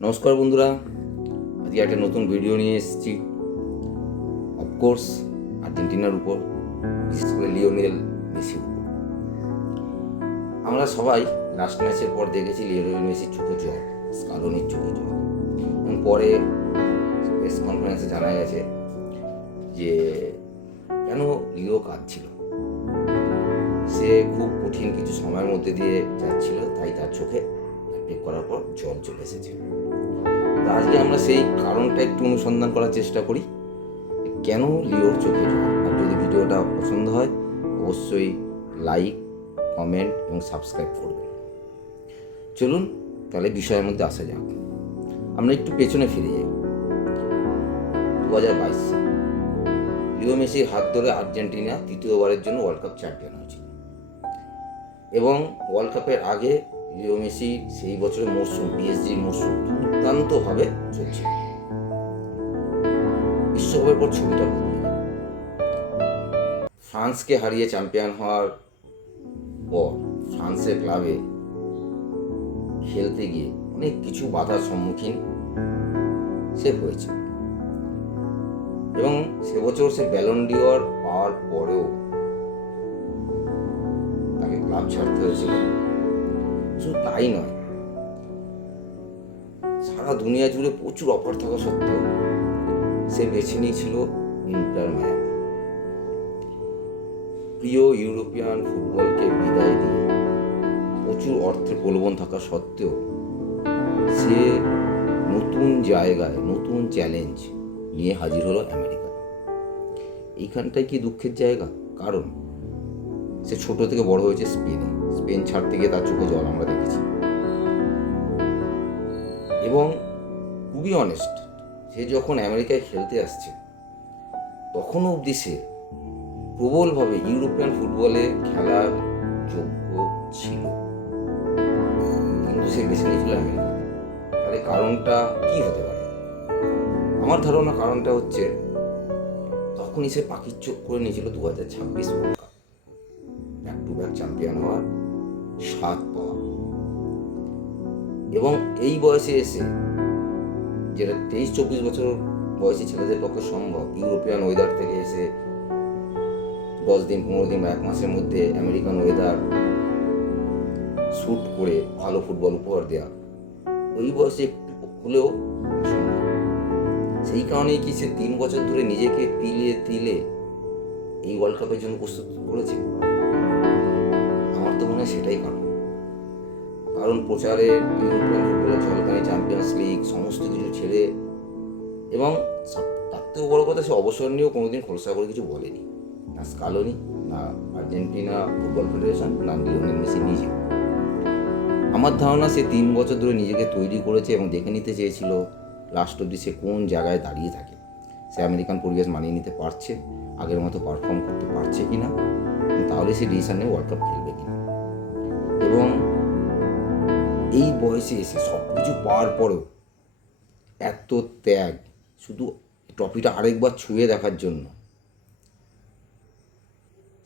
নমস্কার বন্ধুরা, আজকে একটা নতুন ভিডিও নিয়ে এসেছি। অফকোর্স আর্জেন্টিনার উপর, বিশেষ করে লিওনেল মেসির উপর। আমরা সবাই লাস্ট ম্যাচের পর দেখেছি লিওনেল মেসির চোখে জল, স্কালোনির চোখে জল। এবং পরে প্রেস কনফারেন্সে জানা গেছে যে কেন লিও কাঁদছিল। সে খুব কঠিন কিছু সময়ের মধ্যে দিয়ে যাচ্ছিল, তাই তার চোখে অ্যাটাক করার পর জল চলে এসেছে। আজকে আমরা সেই কারণটা একটু অনুসন্ধান করার চেষ্টা করি, কেন লিওর চোখে জল। আর যদি ভিডিওটা পছন্দ হয় অবশ্যই লাইক, কমেন্ট এবং সাবস্ক্রাইব করবেন। চলুন তাহলে বিষয়ের মধ্যে আসা যাক। আমরা একটু পেছনে ফিরে যাই। 2022 লিও মেসির হাত ধরে আর্জেন্টিনা তৃতীয়বারের জন্য ওয়ার্ল্ড কাপ চ্যাম্পিয়ন হয়েছিল। এবং ওয়ার্ল্ড কাপের আগে লিও মেসি সেই বছরের মরশুম, পিএসজির মরশুম দুর্দান্তভাবে চলছিল। বিশ্বকাপের পর ছবিটা বদলে যায়। ফ্রান্সকে হারিয়ে চ্যাম্পিয়ন হওয়ার পর ফ্রান্সের ক্লাবে খেলতে গিয়ে অনেক কিছু বাধার সম্মুখীন সে হয়েছে। এবং সে বছর সে ব্যালন ডিওর পাওয়ার পরেও তাকে ক্লাব ছাড়তে হয়েছিল। শুধু তাই নয়, সারা দুনিয়া জুড়ে প্রচুর অফার থাকা সত্ত্বেও সে বেছে নিয়েছিল ইন্টার মায়ামি। প্রিয় ইউরোপিয়ান ফুটবলকে বিদায় দিয়ে প্রচুর অর্থের প্রলোভন থাকা সত্ত্বেও সে নতুন জায়গায় নতুন চ্যালেঞ্জ নিয়ে হাজির হলো আমেরিকা। এইখানটাই কি দুঃখের জায়গা? কারণ সে ছোট থেকে বড় হয়েছে স্পেনে। স্পেন ছাড়তে গিয়ে তার চোখে জল আমরা দেখেছি। এবং খুবই অনেস্ট, সে যখন আমেরিকায় খেলতে আসছে তখনও অবধি সে প্রবলভাবে ইউরোপিয়ান ফুটবলে খেলার যোগ্য ছিল, কিন্তু সে বেছে নিয়েছিল আমেরিকাকে। তাহলে কারণটা কি হতে পারে? আমার ধারণা কারণটা হচ্ছে তখনই সে পাখির চোখ করে নিয়েছিল 2026 world cup, back to back champion হওয়ার স্বাদ পাওয়া। এবং এই বয়সে এসে, যেটা 23-24 বছর বয়সী ছেলেদের পক্ষে সম্ভব, ইউরোপিয়ান ওয়েদার থেকে এসে 10 দিন 15 দিন বা 1 মাসের মধ্যে আমেরিকান ওয়েদার শ্যুট করে ভালো ফুটবল উপহার দেওয়া, ওই বয়সে একটু হলেও সম্ভব। সেই কারণেই কি সে 3 বছর ধরে নিজেকে তিলে তিলে এই ওয়ার্ল্ড কাপের জন্য প্রস্তুত করেছে? আমার তো মনে হয় সেটাই কারণ প্রচারে ইউরোপিয়ান ফুটবলের ঝলকানি, চ্যাম্পিয়ন্স লিগ সমস্ত কিছু ছেড়ে, এবং তার থেকেও বড় কথা, সে অবসর নিয়েও কোনোদিন খোলসা করে কিছু বলেনি, না স্কালোনি, না আর্জেন্টিনা ফুটবল ফেডারেশন, না লিওনেল মেসি নিজে। আমার ধারণা সে 3 বছর ধরে নিজেকে তৈরি করেছে এবং দেখে নিতে চেয়েছিল লাস্ট অবধি সে কোন জায়গায় দাঁড়িয়ে থাকে। সে আমেরিকান পরিবেশ মানিয়ে নিতে পারছে, আগের মতো পারফর্ম করতে পারছে কিনা, তাহলে সে ডিসিশন নিয়ে ওয়ার্ল্ড কাপ খেলবে কিনা। এবং এই বয়সে এসে সব কিছু পাওয়ার পরেও এত ত্যাগ, শুধু ট্রফিটা আরেকবার ছুঁয়ে দেখার জন্য,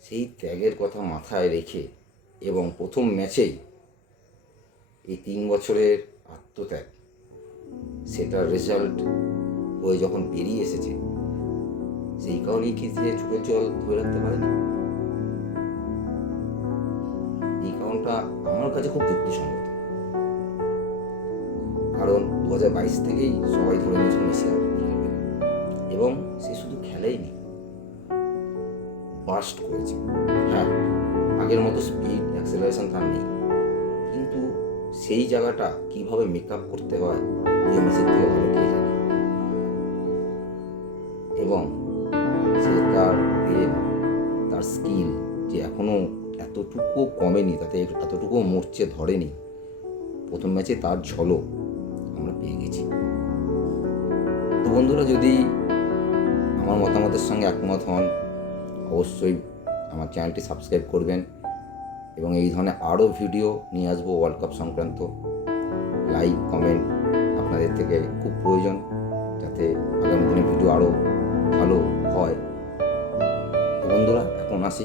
সেই ত্যাগের কথা মাথায় রেখে এবং প্রথম ম্যাচেই এই 3 বছরের আত্মত্যাগ, সেটার রেজাল্ট হয়ে যখন বেরিয়ে এসেছে, সেই কারণেই কি সে চোখের জল ধরে রাখতে পারেনি? এই কারণটা আমার কাছে খুব যুক্তিসঙ্গত। কারণ 2022 থেকেই সবাই ধরে নিয়েছিল মেসি আর খেলবে না, এবং সে শুধু খেলেইনি, বাস্ট করেছে। হ্যাঁ, আগের মতো স্পিড, অ্যাক্সেলারেশন তার নেই, কিন্তু সেই জায়গাটা কিভাবে মেকআপ করতে হয় লিও মেসির থেকে ভালো কে জানে। এবং সে তার ব্রেন, তার স্কিল যে এখনো এতটুকু কমেনি, তাতে এতটুকু মরচে ধরেনি, প্রথম ম্যাচে তার ঝলক আমরা পেয়ে গেছি। তো বন্ধুরা, যদি আমার মতামতের সঙ্গে একমত হন অবশ্যই আমার চ্যানেলটি সাবস্ক্রাইব করবেন, এবং এই ধরনের আরও ভিডিও নিয়ে আসবো ওয়ার্ল্ড কাপ সংক্রান্ত। লাইক, কমেন্ট আপনাদের থেকে খুব প্রয়োজন, যাতে আগামী দিনে ভিডিও আরও ভালো হয়। তো বন্ধুরা, এখন আসি।